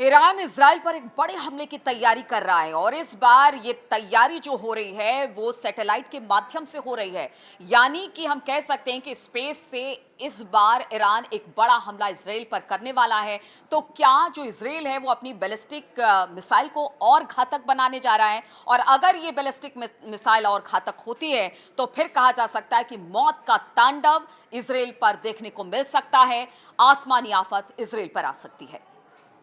Iran Israel पर एक बड़े हमले की तैयारी कर रहा है और इस बार ये तैयारी जो हो रही है वो सैटेलाइट के माध्यम से हो रही है। यानी कि हम कह सकते हैं कि स्पेस से इस बार ईरान एक बड़ा हमला इजराइल पर करने वाला है। तो क्या जो इजराइल है वो अपनी बैलिस्टिक मिसाइल को और घातक बनाने जा रहा है, और अगर ये बैलिस्टिक मिसाइल और घातक होती है तो फिर कहा जा सकता है कि मौत का तांडव इजराइल पर देखने को मिल सकता है। आसमानी आफत इजराइल पर आ सकती है।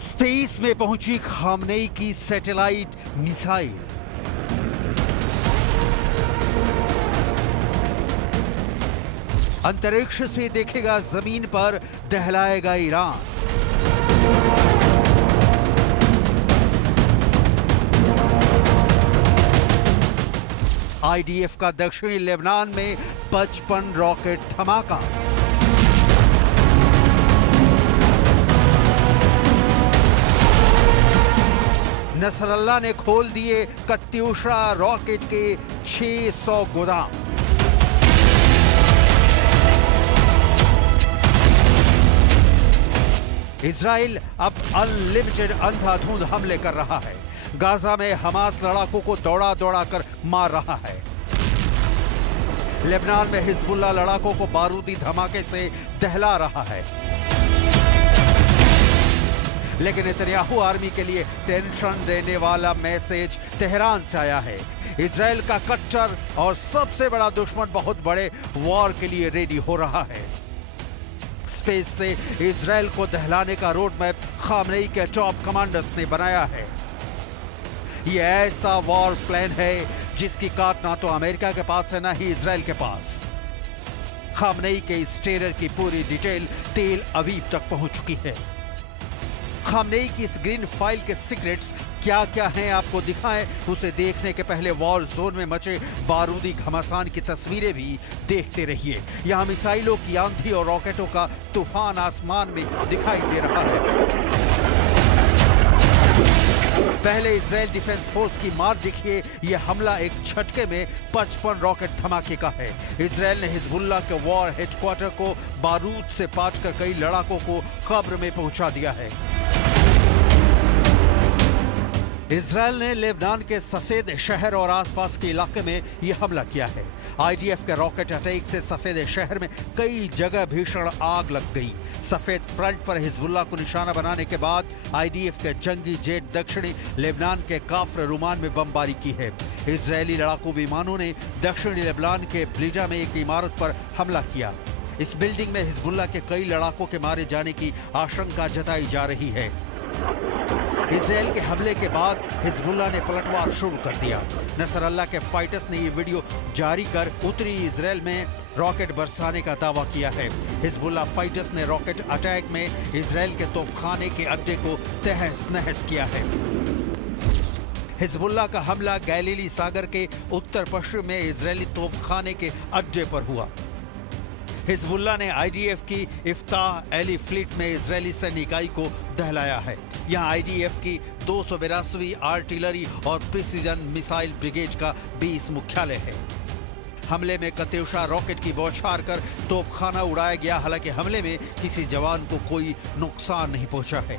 स्पेस में पहुंची खामनेई की सैटेलाइट मिसाइल। अंतरिक्ष से देखेगा जमीन पर दहलाएगा ईरान। आईडीएफ का दक्षिणी लेबनान में 55 रॉकेट धमाका। नसरल्ला ने खोल दिए कत्यूशा रॉकेट के 600 गोदाम। इजराइल अब अनलिमिटेड अंधाधुंध हमले कर रहा है। गाजा में हमास लड़ाकों को दौड़ा दौड़ा कर मार रहा है। लेबनान में हिजबुल्लाह लड़ाकों को बारूदी धमाके से दहला रहा है। लेकिन नेतन्याहू आर्मी के लिए टेंशन देने वाला मैसेज तेहरान से आया है। इजराइल का कट्टर और सबसे बड़ा दुश्मन बहुत बड़े वॉर के लिए रेडी हो रहा है। स्पेस से इजराइल को दहलाने का रोड मैप खामनेई के टॉप कमांडर्स ने बनाया है। ये ऐसा वॉर प्लान है जिसकी काट ना तो अमेरिका के पास है ना ही इजराइल के पास। खामनेई के इस टेरर की पूरी डिटेल तेल अवीव तक पहुंच चुकी है। खामनेई की इस ग्रीन फाइल के सीक्रेट्स क्या क्या हैं आपको दिखाएं, उसे देखने के पहले वॉर जोन में मचे बारूदी घमासान की तस्वीरें भी देखते रहिए। यहां मिसाइलों की आंधी और रॉकेटों का तूफान आसमान में दिखाई दे रहा है। पहले इजराइल डिफेंस फोर्स की मार देखिए। यह हमला एक झटके में 55 रॉकेट धमाके का है। इजराइल ने हिजबुल्लाह के वॉर हेडक्वार्टर को बारूद से पाट कर कई लड़ाकों को कब्र में पहुंचा दिया है। इजराइल ने लेबनान के सफेद शहर और आसपास के इलाके में यह हमला किया है। आईडीएफ के रॉकेट अटैक से सफेद शहर में कई जगह भीषण आग लग गई। सफेद फ्रंट पर हिजबुल्लाह को निशाना बनाने के बाद आईडीएफ के जंगी जेट दक्षिणी लेबनान के काफ्र रुमान में बमबारी की है। इजरायली लड़ाकू विमानों ने दक्षिणी लेबनान के ब्लीजा में एक इमारत पर हमला किया। इस बिल्डिंग में हिजबुल्लाह के कई लड़ाकों के मारे जाने की आशंका जताई जा रही है। इजराइल के हमले के बाद हिजबुल्लाह ने पलटवार शुरू कर दिया। नसरल्ला के फाइटर्स ने ये वीडियो जारी कर उत्तरी इजराइल में रॉकेट बरसाने का दावा किया है। हिजबुल्लाह फाइटर्स ने रॉकेट अटैक में इजराइल के तोपखाने के अड्डे को तहस नहस किया है। हिजबुल्लाह का हमला गैलीली सागर के उत्तर पश्चिम में इजरायली तोपखाने के अड्डे पर हुआ। हिजबुल्लाह ने आईडीएफ की इफ्ताह एली फ्लीट में इजरायली सैन्य इकाई को दहलाया है। यहां आईडीएफ की 282वीं आर्टिलरी और प्रिसीजन मिसाइल ब्रिगेड का 20 मुख्यालय है। हमले में कत्यूशा रॉकेट की बौछार कर तोपखाना उड़ाया गया। हालांकि हमले में किसी जवान को कोई नुकसान नहीं पहुंचा है।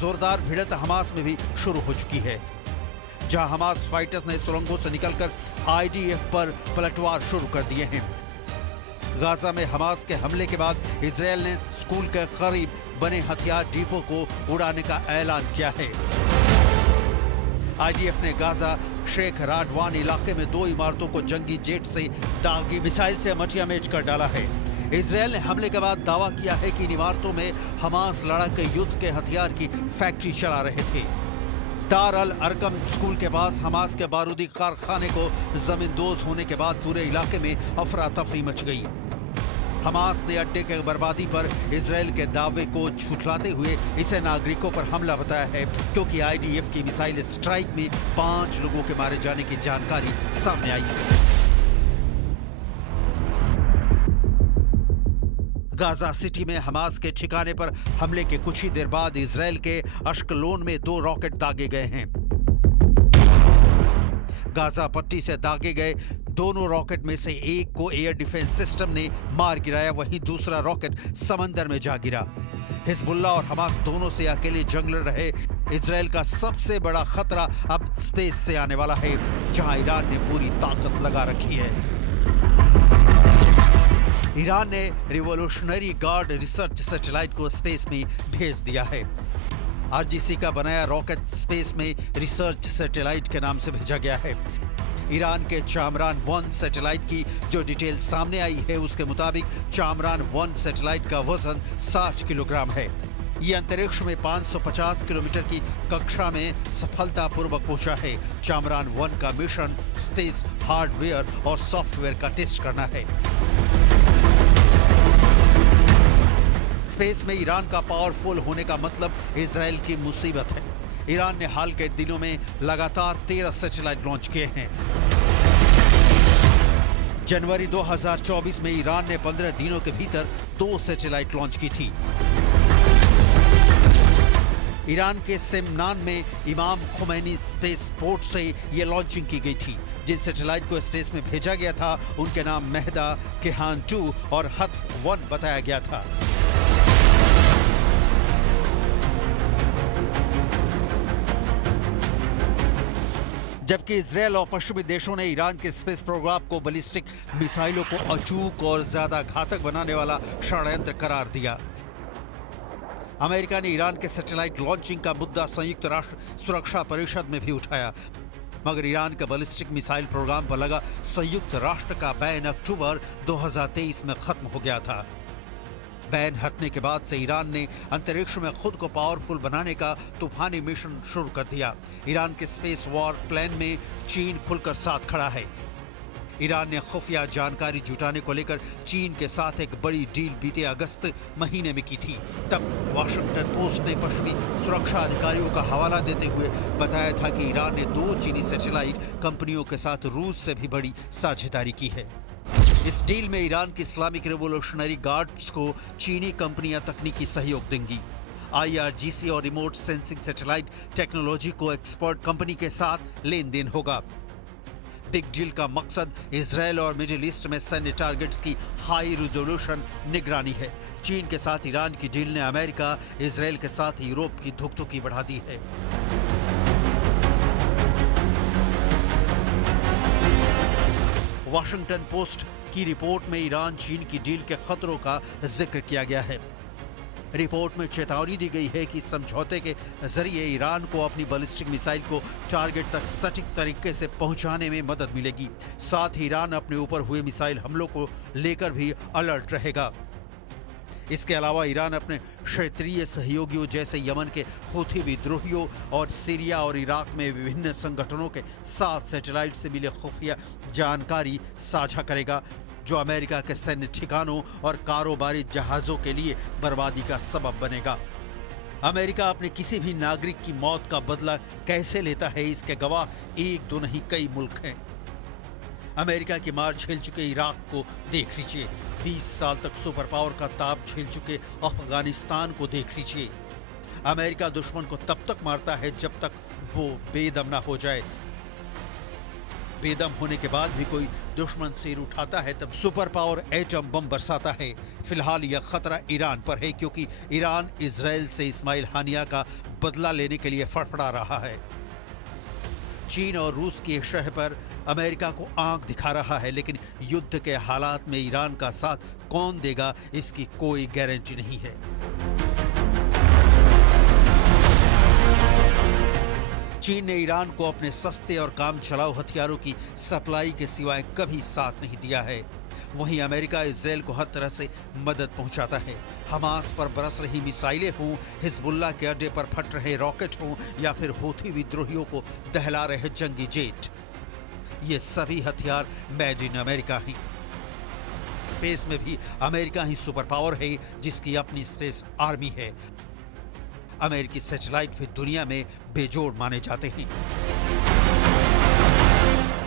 जोरदार भिड़ंत हमास में भी शुरू हो चुकी है, जहां हमास फाइटर्स ने सुरंगों से निकलकर आईडीएफ पर पलटवार शुरू कर दिए हैं। गाजा में हमास के हमले के बाद इजराइल ने स्कूल के करीब बने हथियार डिपो को उड़ाने का ऐलान किया है। आईडीएफ ने गाजा शेख राडवान इलाके में 2 इमारतों को जंगी जेट से दागी मिसाइल से मटियामेज कर डाला है। इजराइल ने हमले के बाद दावा किया है कि इन इमारतों में हमास लड़ाके युद्ध के हथियार की फैक्ट्री चला रहे थे। दार अल अरकम स्कूल के पास हमास के बारूदी कारखाने को जमींदोज होने के बाद पूरे इलाके में अफरा तफरी मच गई। हमास ने अड्डे के बर्बादी पर इजराइल के दावे को झुठलाते हुए इसे नागरिकों पर हमला बताया है, क्योंकि आईडीएफ की मिसाइल स्ट्राइक में 5 लोगों के मारे जाने की जानकारी सामने आई है। गाजा सिटी में हमास के ठिकाने पर हमले के कुछ ही देर बाद इजराइल के अश्कलोन में 2 रॉकेट दागे गए हैं। गाजा पट्टी से दागे गए दोनों रॉकेट में से एक को एयर डिफेंस सिस्टम ने मार गिराया, वहीं दूसरा रॉकेट समंदर में जा गिरा। हिजबुल्लाह और हमास दोनों से अकेले जंग लड़ रहे इजराइल का सबसे बड़ा खतरा अब स्पेस से आने वाला है, जहां ईरान ने पूरी ताकत लगा रखी है। ईरान ने रिवॉल्यूशनरी गार्ड रिसर्च सैटेलाइट को स्पेस में भेज दिया है। आरजीसी का बनाया रॉकेट स्पेस में रिसर्च सैटेलाइट के नाम से भेजा गया है। ईरान के चामरान 1 सैटेलाइट की जो डिटेल सामने आई है, उसके मुताबिक चामरान 1 सैटेलाइट का वजन 60 किलोग्राम है। ये अंतरिक्ष में 550 किलोमीटर की कक्षा में सफलतापूर्वक पहुंचा है। चामरान 1 का मिशन स्पेस हार्डवेयर और सॉफ्टवेयर का टेस्ट करना है। स्पेस में ईरान का पावरफुल होने का मतलब इजराइल की मुसीबत है। ईरान ने हाल के दिनों में लगातार 13 सैटेलाइट लॉन्च किए हैं। जनवरी 2024 में ईरान ने 15 दिनों के भीतर 2 सैटेलाइट लॉन्च की थी। ईरान के सेमनान में इमाम खुमैनी स्पेस पोर्ट से यह लॉन्चिंग की गई थी। जिन सैटेलाइट को स्पेस में भेजा गया था, उनके नाम मेहदा, केहान 2 और हत्फ 1 बताया गया था। जबकि इजराइल और पश्चिमी देशों ने ईरान के स्पेस प्रोग्राम को बैलिस्टिक मिसाइलों को अचूक और ज्यादा घातक बनाने वाला षड्यंत्र करार दिया। अमेरिका ने ईरान के सैटेलाइट लॉन्चिंग का मुद्दा संयुक्त राष्ट्र सुरक्षा परिषद में भी उठाया, मगर ईरान के बैलिस्टिक मिसाइल प्रोग्राम पर लगा संयुक्त राष्ट्र का बैन अक्टूबर 2023 में खत्म हो गया था। बैन हटने के बाद से ईरान ने अंतरिक्ष में खुद को पावरफुल बनाने का तूफानी मिशन शुरू कर दिया। ईरान के स्पेस वॉर प्लान में चीन खुलकर साथ खड़ा है। ईरान ने खुफिया जानकारी जुटाने को लेकर चीन के साथ एक बड़ी डील बीते अगस्त महीने में की थी। तब वाशिंगटन पोस्ट ने पश्चिमी सुरक्षा अधिकारियों का हवाला देते हुए बताया था कि ईरान ने 2 चीनी सैटेलाइट कंपनियों के साथ रूस से भी बड़ी साझेदारी की है। इस डील में ईरान की इस्लामिक रिवॉल्यूशनरी गार्ड्स को चीनी कंपनियां तकनीकी सहयोग देंगी। IRGC और रिमोट सेंसिंग सैटेलाइट टेक्नोलॉजी को एक्सपर्ट कंपनी के साथ लेन देन होगा। बिग डील का मकसद इजराइल और मिडिल ईस्ट में सैन्य टारगेट्स की हाई रिजोल्यूशन निगरानी है। चीन के साथ ईरान की डील ने अमेरिका, इजराइल के साथ यूरोप की धुकधुकी बढ़ा दी है। वाशिंगटन पोस्ट की रिपोर्ट में ईरान चीन की डील के खतरों का जिक्र किया गया है। रिपोर्ट में चेतावनी दी गई है कि समझौते के जरिए ईरान को अपनी बैलिस्टिक मिसाइल को टारगेट तक सटीक तरीके से पहुंचाने में मदद मिलेगी। साथ ही ईरान अपने ऊपर हुए मिसाइल हमलों को लेकर भी अलर्ट रहेगा। इसके अलावा ईरान अपने क्षेत्रीय सहयोगियों जैसे यमन के हूथी विद्रोहियों और सीरिया और इराक में विभिन्न संगठनों के साथ सैटेलाइट से मिले खुफिया जानकारी साझा करेगा, जो अमेरिका के सैन्य ठिकानों और कारोबारी जहाजों के लिए बर्बादी का सबब बनेगा। अमेरिका अपने किसी भी नागरिक की मौत का बदला कैसे लेता है, इसके गवाह एक दो नहीं कई मुल्क हैं। अमेरिका की मार झेल चुके इराक को देख लीजिए, 20 साल तक सुपर पावर का ताप झेल चुके अफगानिस्तान को देख लीजिए। अमेरिका दुश्मन को तब तक मारता है जब तक वो बेदम ना हो जाए। बेदम होने के बाद भी कोई दुश्मन सिर उठाता है तब सुपर पावर एटम बम बरसाता है। फिलहाल यह खतरा ईरान पर है, क्योंकि ईरान इजराइल से इस्माइल हानिया का बदला लेने के लिए फड़फड़ा रहा है। चीन और रूस की शह पर अमेरिका को आंख दिखा रहा है, लेकिन युद्ध के हालात में ईरान का साथ कौन देगा, इसकी कोई गारंटी नहीं है। चीन ने ईरान को अपने सस्ते और काम चलाऊ हथियारों की सप्लाई के सिवाय कभी साथ नहीं दिया है। वहीं अमेरिका इजराइल को हर तरह से मदद पहुंचाता है। हमास पर बरस रही मिसाइलें हों, हिजबुल्लाह के अड्डे पर फट रहे रॉकेट हों, या फिर हूथी विद्रोहियों को दहला रहे जंगी जेट, ये सभी हथियार मेड इन अमेरिका हैं। स्पेस में भी अमेरिका ही सुपर पावर है जिसकी अपनी स्पेस आर्मी है। अमेरिकी सैटेलाइट भी दुनिया में बेजोड़ माने जाते हैं।